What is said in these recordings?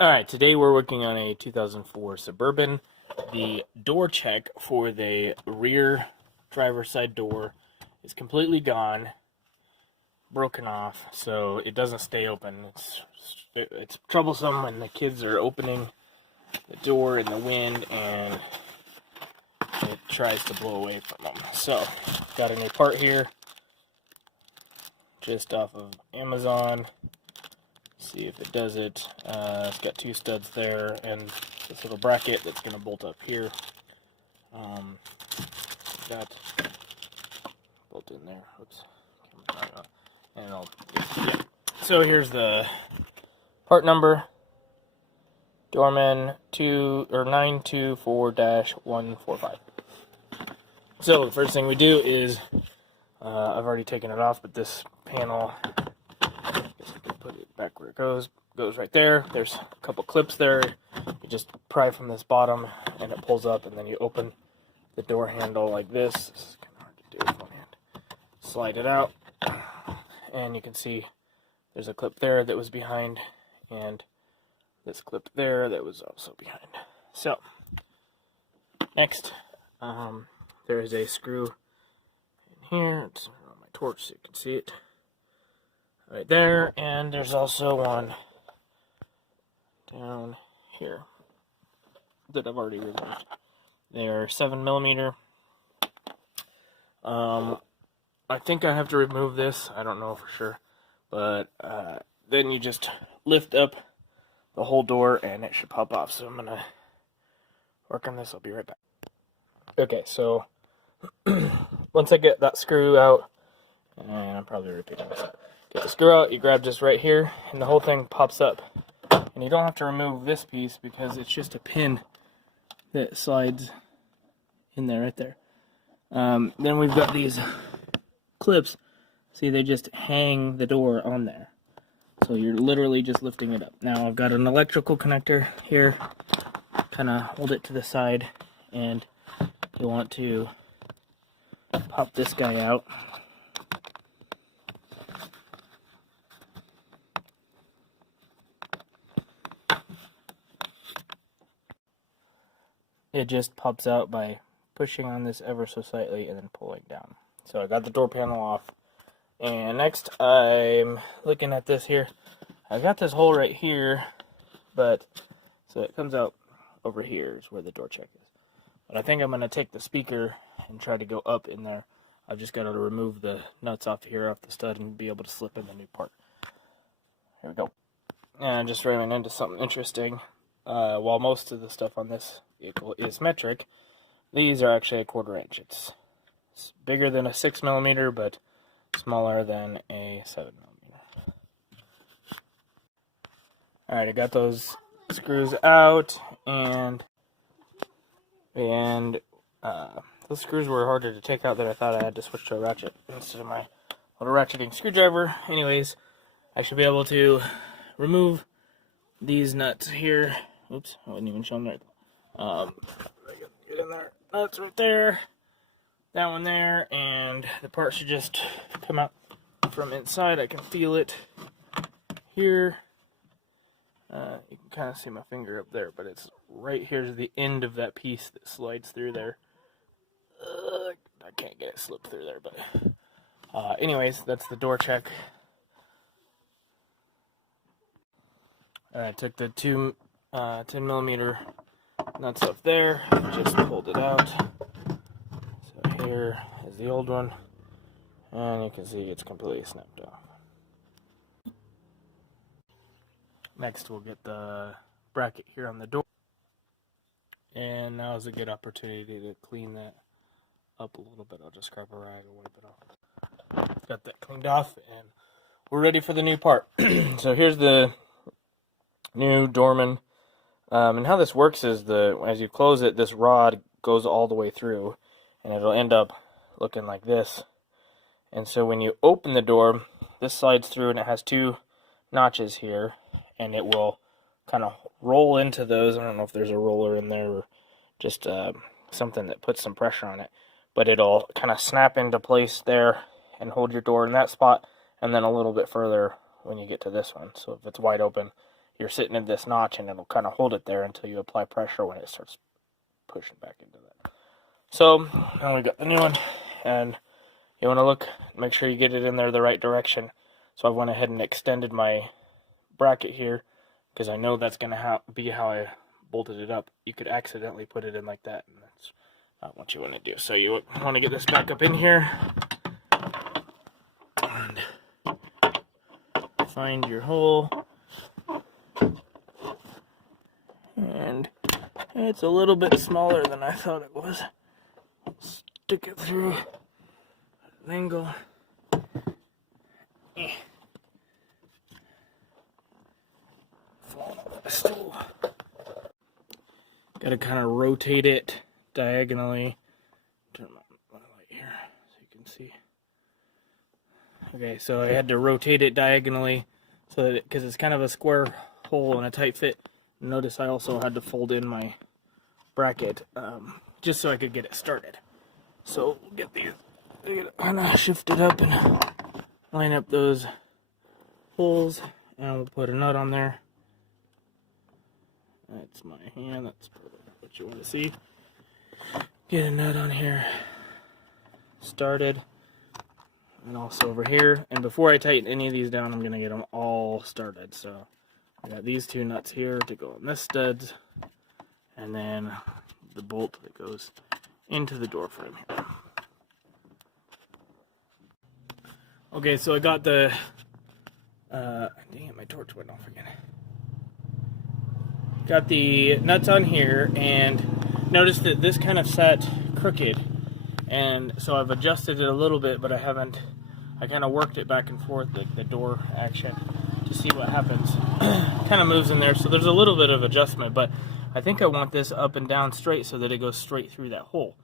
Alright, today we're working on a 2004 Suburban. The door check for the rear driver's side door is completely gone, broken off, so it doesn't stay open. It's troublesome when the kids are opening the door in the wind and it tries to blow away from them. So, got a new part here, just off of Amazon. See if it does it. It's got two studs there and this little bracket that's going to bolt up here. Got bolt in there. Oops. And yeah. So here's the part number. Dorman 924-145. So the first thing we do is I've already taken it off, but this panel, put it back where it goes right there. There's a couple clips there. You just pry from this bottom and it pulls up, and then you open the door handle like this. This is kind of hard to do with one hand. Slide it out, and you can see there's a clip there that was behind, and this clip there that was also behind. So next, there is a screw in here. It's on my torch so you can see it right there, and there's also one down here that I've already removed. They're 7mm. I think I have to remove this. I don't know for sure, but then you just lift up the whole door and it should pop off. So I'm gonna work on this. I'll be right back. Okay, so once I get that screw out, and I'm probably repeating this. Get the screw out, you grab just right here, and the whole thing pops up. And you don't have to remove this piece because it's just a pin that slides in there, right there. Then we've got these clips. See, they just hang the door on there. So you're literally just lifting it up. Now I've got an electrical connector here. Kind of hold it to the side, and you want to pop this guy out. It just pops out by pushing on this ever so slightly and then pulling down. So I got the door panel off. And next I'm looking at this here. I got this hole right here, but so it comes out over here is where the door check is. But I think I'm going to take the speaker and try to go up in there. I've just got to remove the nuts off here, off the stud, and be able to slip in the new part. Here we go. And I just ran into something interesting. While most of the stuff on this vehicle is metric, these are actually a 1/4 inch. It's bigger than a 6mm, but smaller than a 7mm. Alright, I got those screws out, and those screws were harder to take out than I thought. I had to switch to a ratchet instead of my little ratcheting screwdriver. Anyways, I should be able to remove these nuts here. Oops, I wouldn't even show them there. Get in there. Nuts right there. That one there, and the part should just come out from inside. I can feel it here. You can kind of see my finger up there, but it's right here to the end of that piece that slides through there. I can't get it slipped through there, but anyways, that's the door check. And I took the two 10mm nuts up there, just pulled it out. So here is the old one, and you can see it's completely snapped off. Next we'll get the bracket here on the door, and now is a good opportunity to clean that up a little bit. I'll just grab a rag and wipe it off. Got that cleaned off, and we're ready for the new part. So here's the new Dorman. And how this works is as you close it, this rod goes all the way through, and it'll end up looking like this. And so when you open the door, this slides through, and it has two notches here, and it will kind of roll into those. I don't know if there's a roller in there or just something that puts some pressure on it, but it'll kind of snap into place there and hold your door in that spot, and then a little bit further when you get to this one. So if it's wide open, you're sitting in this notch, and it'll kind of hold it there until you apply pressure when it starts pushing back into that. So now we got the new one, and you want to look, make sure you get it in there the right direction. So I went ahead and extended my bracket here, because I know that's going to be how I bolted it up. You could accidentally put it in like that, and that's not what you want to do. So you want to get this back up in here, and find your hole. And it's a little bit smaller than I thought it was. Stick it through an angle. Falling off the stool. Got to kind of rotate it diagonally. Turn my light here so you can see. Okay, so I had to rotate it diagonally so that because it's kind of a square hole and a tight fit. Notice I also had to fold in my bracket just so I could get it started. So we'll get these kind of shifted up and line up those holes, and we'll put a nut on there. That's my hand, that's what you want to see. Get a nut on here, started, and also over here. And before I tighten any of these down, I'm going to get them all started. So I got these two nuts here to go on this studs, and then the bolt that goes into the door frame here. Okay, so I got the, dang it, my torch went off again. Got the nuts on here, and notice that this kind of sat crooked, and so I've adjusted it a little bit, but I kind of worked it back and forth, like the door action, to see what happens. Kind of moves in there, so there's a little bit of adjustment, but I think I want this up and down straight so that it goes straight through that hole.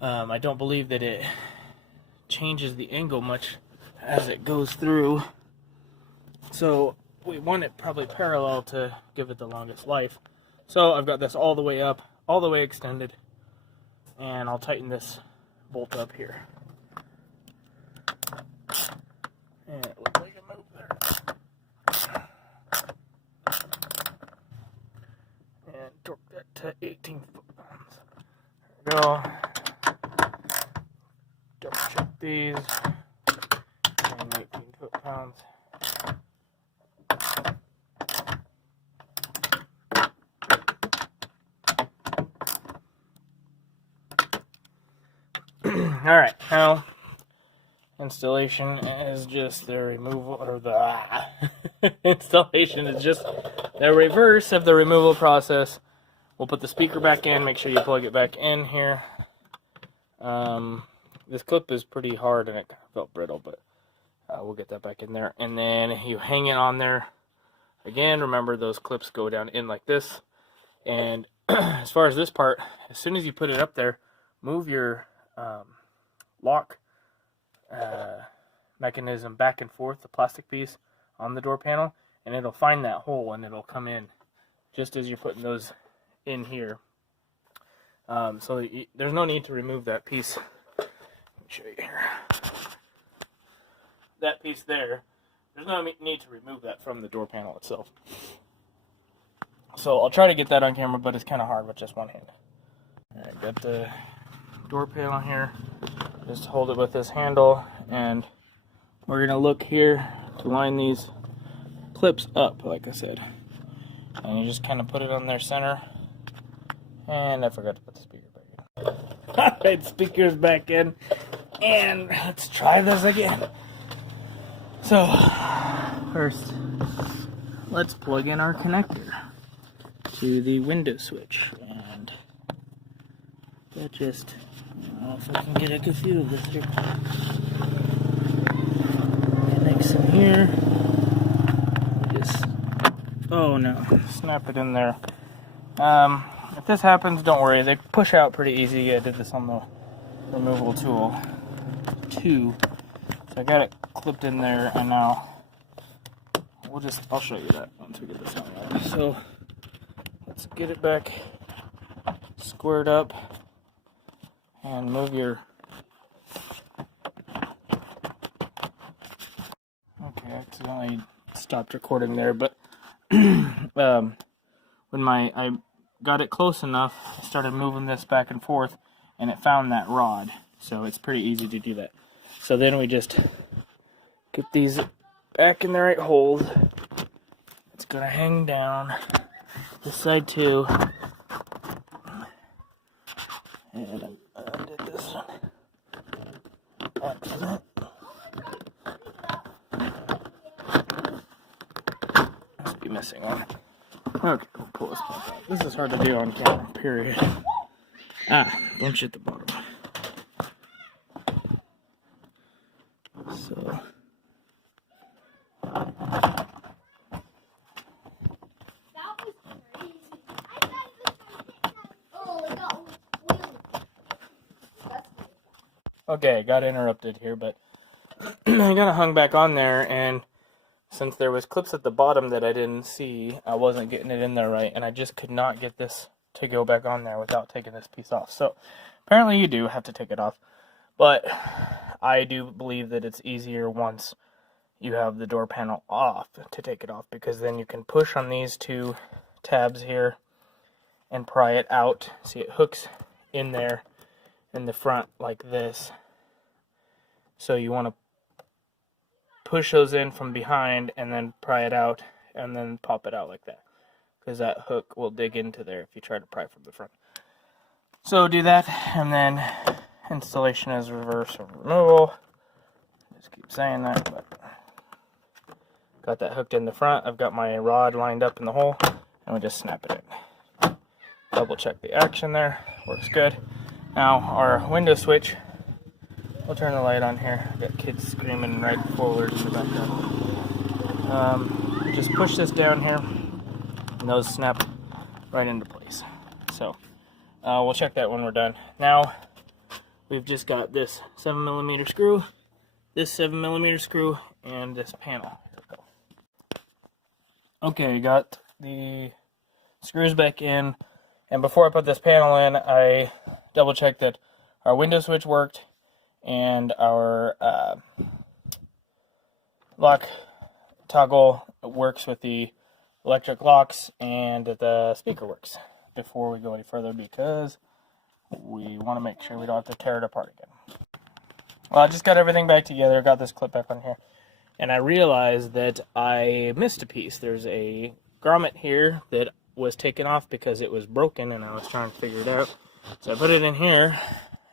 I don't believe that it changes the angle much as it goes through, so we want it probably parallel to give it the longest life. So I've got this all the way up, all the way extended, and I'll tighten this bolt up here. And it looks like a move there. And torque that to 18 foot-pounds. There we go. Double check these. And 18 foot-pounds. Alright, now installation is just the removal, or the installation is just the reverse of the removal process. We'll put the speaker back in, make sure you plug it back in here. This clip is pretty hard and it kind of felt brittle, but we'll get that back in there. And then you hang it on there. Again, remember those clips go down in like this. And as far as this part, as soon as you put it up there, move your lock mechanism back and forth, the plastic piece on the door panel, and it'll find that hole and it'll come in just as you're putting those in here. So there's no need to remove that piece. Let me show you here. That piece there, there's no need to remove that from the door panel itself. So I'll try to get that on camera, but it's kind of hard with just one hand. Alright, got the door panel here. Just hold it with this handle, and we're going to look here to line these clips up, like I said. And you just kind of put it on their center. And I forgot to put the speaker back in. Alright, speaker's back in. And let's try this again. So, first, let's plug in our connector to the window switch. And that just, I don't know if I can get a good view of this here. Connects in here. Just, oh no, snap it in there. If this happens, don't worry, they push out pretty easy. I did this on the removal tool too. So I got it clipped in there, and now I'll show you that once we get this out. So let's get it back squared up and move your, okay, I accidentally stopped recording there, but when I got it close enough, I started moving this back and forth, and it found that rod. So it's pretty easy to do that. So then we just get these back in the right hold. It's gonna hang down this side too. And I undid this one. Accident. Must be missing one. Okay, we'll pull this back out. This is hard to do on camera, period. Bunch at the bottom. So. Okay, got interrupted here, but I got it hung back on there, and since there was clips at the bottom that I didn't see, I wasn't getting it in there right, and I just could not get this to go back on there without taking this piece off. So apparently you do have to take it off, but I do believe that it's easier once you have the door panel off to take it off, because then you can push on these two tabs here and pry it out. See, it hooks in there in the front like this. So you want to push those in from behind and then pry it out and then pop it out like that, because that hook will dig into there if you try to pry from the front. So do that, and then installation is reverse or removal. Just keep saying that, but got that hooked in the front. I've got my rod lined up in the hole, and we just snap it in. Double check the action there. Works good. Now our window switch. We'll turn the light on here. I've got kids screaming right forward in the background. Just push this down here, and those snap right into place. So we'll check that when we're done. Now we've just got this 7mm screw, this 7mm screw, and this panel. Here we go. Okay, got the screws back in, and before I put this panel in, I double checked that our window switch worked, and our lock toggle works with the electric locks, and the speaker works before we go any further, because we want to make sure we don't have to tear it apart again. Well, I just got everything back together, got this clip back on here, and I realized that I missed a piece. There's a grommet here that was taken off because it was broken, and I was trying to figure it out. So I put it in here,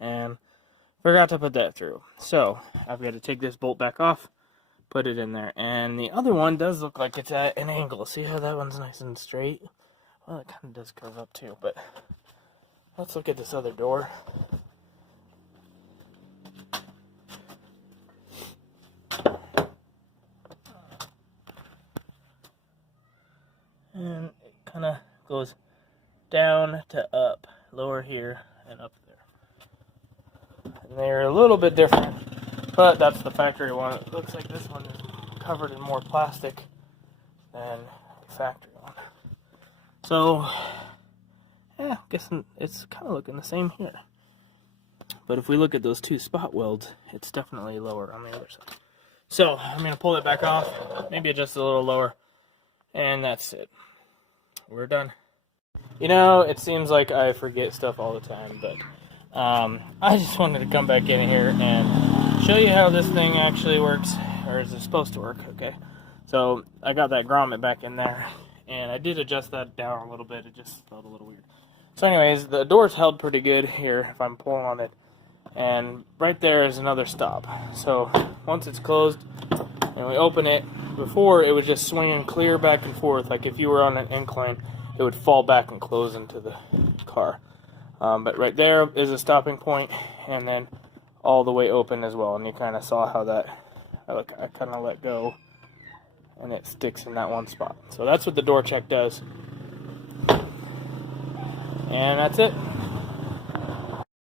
and forgot to put that through. So I've got to take this bolt back off, put it in there. And the other one does look like it's at an angle. See how that one's nice and straight? Well, it kind of does curve up too, but let's look at this other door. And it kind of goes down to up, lower here and up there. And they're a little bit different, but that's the factory one. It looks like this one is covered in more plastic than the factory one. So, yeah, I'm guessing it's kind of looking the same here. But if we look at those two spot welds, it's definitely lower on the other side. So, I'm going to pull it back off, maybe just a little lower, and that's it. We're done. You know, it seems like I forget stuff all the time, but I just wanted to come back in here and show you how this thing actually works, or is it supposed to work, okay? So, I got that grommet back in there, and I did adjust that down a little bit. It just felt a little weird. So anyways, the door's held pretty good here if I'm pulling on it, and right there is another stop. So once it's closed and we open it, before it was just swinging clear back and forth, like if you were on an incline, it would fall back and close into the car. But right there is a stopping point, and then all the way open as well. And you kind of saw how that, I kind of let go, and it sticks in that one spot. So that's what the door check does. And that's it.